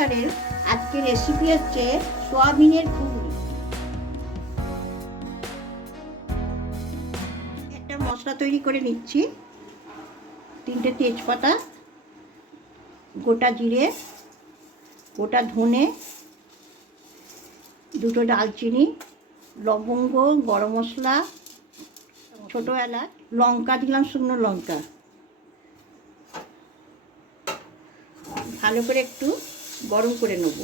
সংসারের আজকের রেসিপি হচ্ছে সোয়াবিনের ঘুগনি। একটা মশলা তৈরি করে নিচ্ছি। 3টে তেজপাতা, গোটা জিরে, গোটা ধনে, 2টো দালচিনি, লবঙ্গ, গরম মশলা, ছোটো এলাচ, লঙ্কা দিলাম, শুকনো লঙ্কা। ভালো করে একটু গরম করে নেব।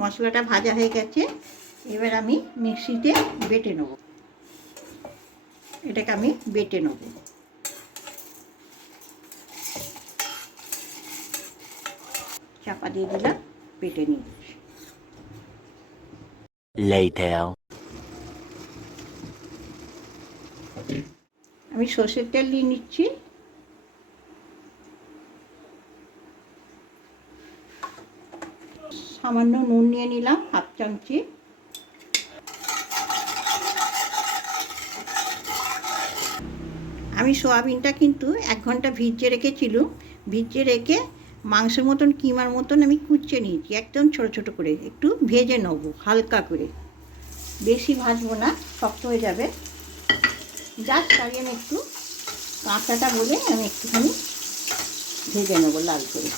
মশলাটা ভাজা হয়ে গেছে, এবার আমি মিক্সিতে বেটে নেব। এটাকে আমি বেটে নেব। চাপা দিয়ে দিলাম, বেটে নিচ্ছি। আমি সর্ষের তেল দিয়ে নিচ্ছি। সামান্য নুন নিয়ে নিলাম, 1/2 চামচি। আমি সোয়াবিনটা কিন্তু 1 ঘন্টা ভিজিয়ে রেখেছিলাম। ভিজিয়ে রেখে মাংসের মতন, কিমার মতন আমি কুচিয়ে নিয়েছি, একদম ছোট ছোট করে। একটু ভেজে নেব হালকা করে, বেশি ভাজবো না, শক্ত হয়ে যাবে। জাস্ট আগে আমি একটু কাঁচাটা বলে আমি একটুখানি ভেজে নেব লাল করে।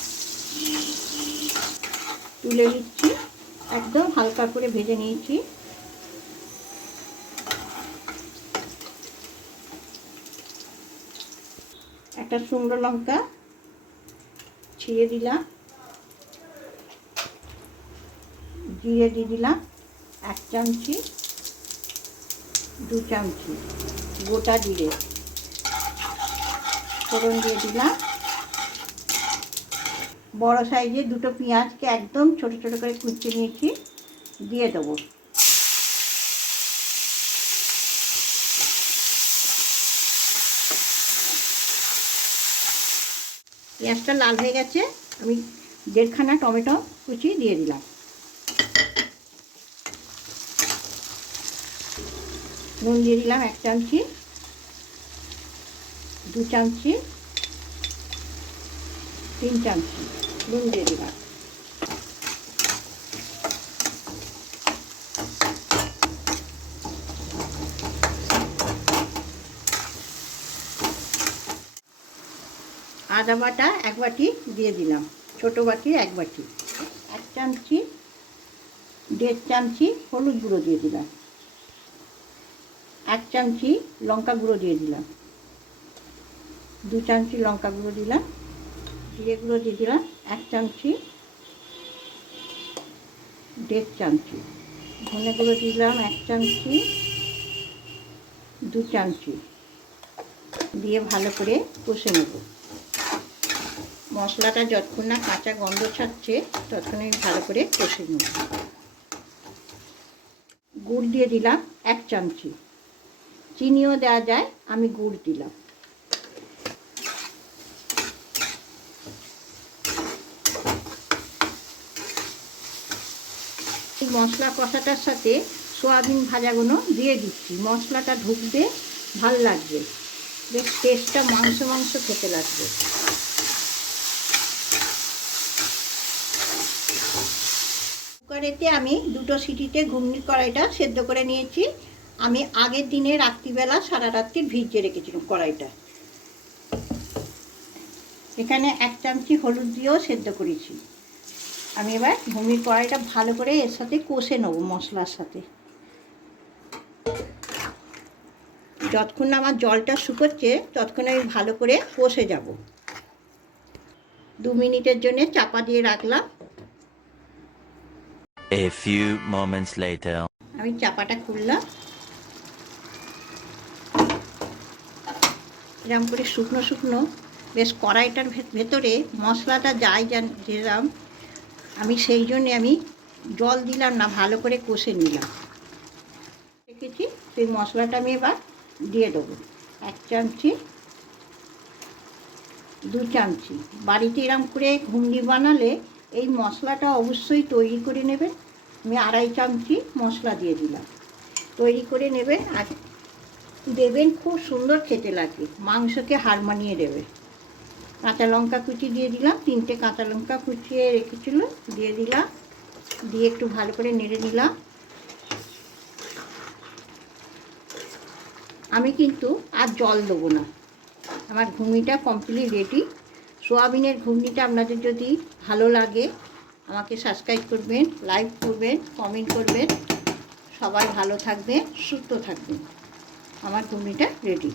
তুলে নিচ্ছি, একদম হালকা করে ভেজে নিয়েছি। একটা শুকনো লঙ্কা ছিঁড়ে দিলাম, জিরে দিয়ে দিলাম 1 চামচি, 2 চামচি গোটা জিরে, ফোড়ন দিয়ে দিলাম। বড় সাইজের 2টো পেঁয়াজকে একদম ছোট ছোট করে কুচিয়ে নিয়েছি, দিয়ে দেবো। পেঁয়াজটা লাল হয়ে গেছে, আমি 1.5খানা টমেটো কুচি দিয়ে দিলাম। নুন দিয়ে দিলাম 1 চামচি, 2 চামচি, 3 চামচি নুন দিয়ে দিলাম। আদা বাটা 1 বাটি দিয়ে দিলাম, ছোটো বাটি 1 বাটি। 1 চামচি, 1.5 চামচি হলুদ গুঁড়ো দিয়ে দিলাম। 1 চামচি লঙ্কা গুঁড়ো দিয়ে দিলাম। 2 চামচি লঙ্কা গুঁড়ো দিলাম। জিরে গুঁড়ো দিয়ে দিলাম 1 চামচি, 1.5 চামচি। ধনে গুঁড়ো দিলাম 1 চামচি, 2 চামচি দিয়ে ভালো করে কষে নেব। মশলাটা যতক্ষণ না কাঁচা গন্ধ ছাড়ছে ততক্ষণ আমি ভালো করে কষে নেব। গুড় দিয়ে দিলাম 1 চামচি, চিনিও দেওয়া যায়, আমি গুড় দিলাম। এই মশলা কষাটার সাথে সোয়াবিন ভাজাগুলো দিয়ে দিচ্ছি। মশলাটা ঢুকবে, ভাল লাগবে, বেশ টেস্টটা মাংস মাংস খেতে লাগবে। কুকারেতে আমি 2টো সিটিতে ঘুগনির কড়াইটা সেদ্ধ করে নিয়েছি। আমি আগের দিনে রাত্রিবেলা সারা রাত্রি ভিজিয়ে রেখেছিলাম কড়াইটা। এখানে 1 চামচি হলুদ দিয়েও সেদ্ধ করেছি। আমি এবার ঘুগনির কড়াইটা ভালো করে এর সাথে কষে নেব মশলার সাথে। যতক্ষণ না আমার জলটা শুকোচ্ছে ততক্ষণ আমি ভালো করে কষে যাব। 2 মিনিটের জন্য চাপা দিয়ে রাখলাম। A few moments later. আমি চাপাটা খুললাম। এরকম করে শুকনো শুকনো বেশ কড়াইটার ভেতরে মশলাটা যায় যেরাম, আমি সেই জন্যে আমি জল দিলাম না, ভালো করে কষে নিলাম। রেখেছি সেই মশলাটা আমি এবার দিয়ে দেবো। 1 চামচি, 2 চামচি। বাড়িতে এরকম করে ঘুগনি বানালে এই মশলাটা অবশ্যই তৈরি করে নেবেন। আমি 2.5 চামচি মশলা দিয়ে দিলাম, তৈরি করে নেবেন। আর দেবেন, খুব সুন্দর খেতে লাগে, মাংসকে হার মানিয়ে দেবে। কাঁচা লঙ্কা কুচি দিয়ে দিলাম, 3টে কাঁচা লঙ্কা কুচিয়ে রেখেছিল দিয়ে দিলাম, দিয়ে একটু ভালো করে নেড়ে নিলাম। আমি কিন্তু আর জল দেবো না, আমার ঘুগনিটা কমপ্লিট রেডি। সোয়াবিনের ঘুগনিটা আপনাদের যদি ভালো লাগে আমাকে সাবস্ক্রাইব করবেন, লাইক করবেন, কমেন্ট করবেন। সবাই ভালো থাকবেন, সুস্থ থাকবেন। আমার ঘুগনিটা রেডি।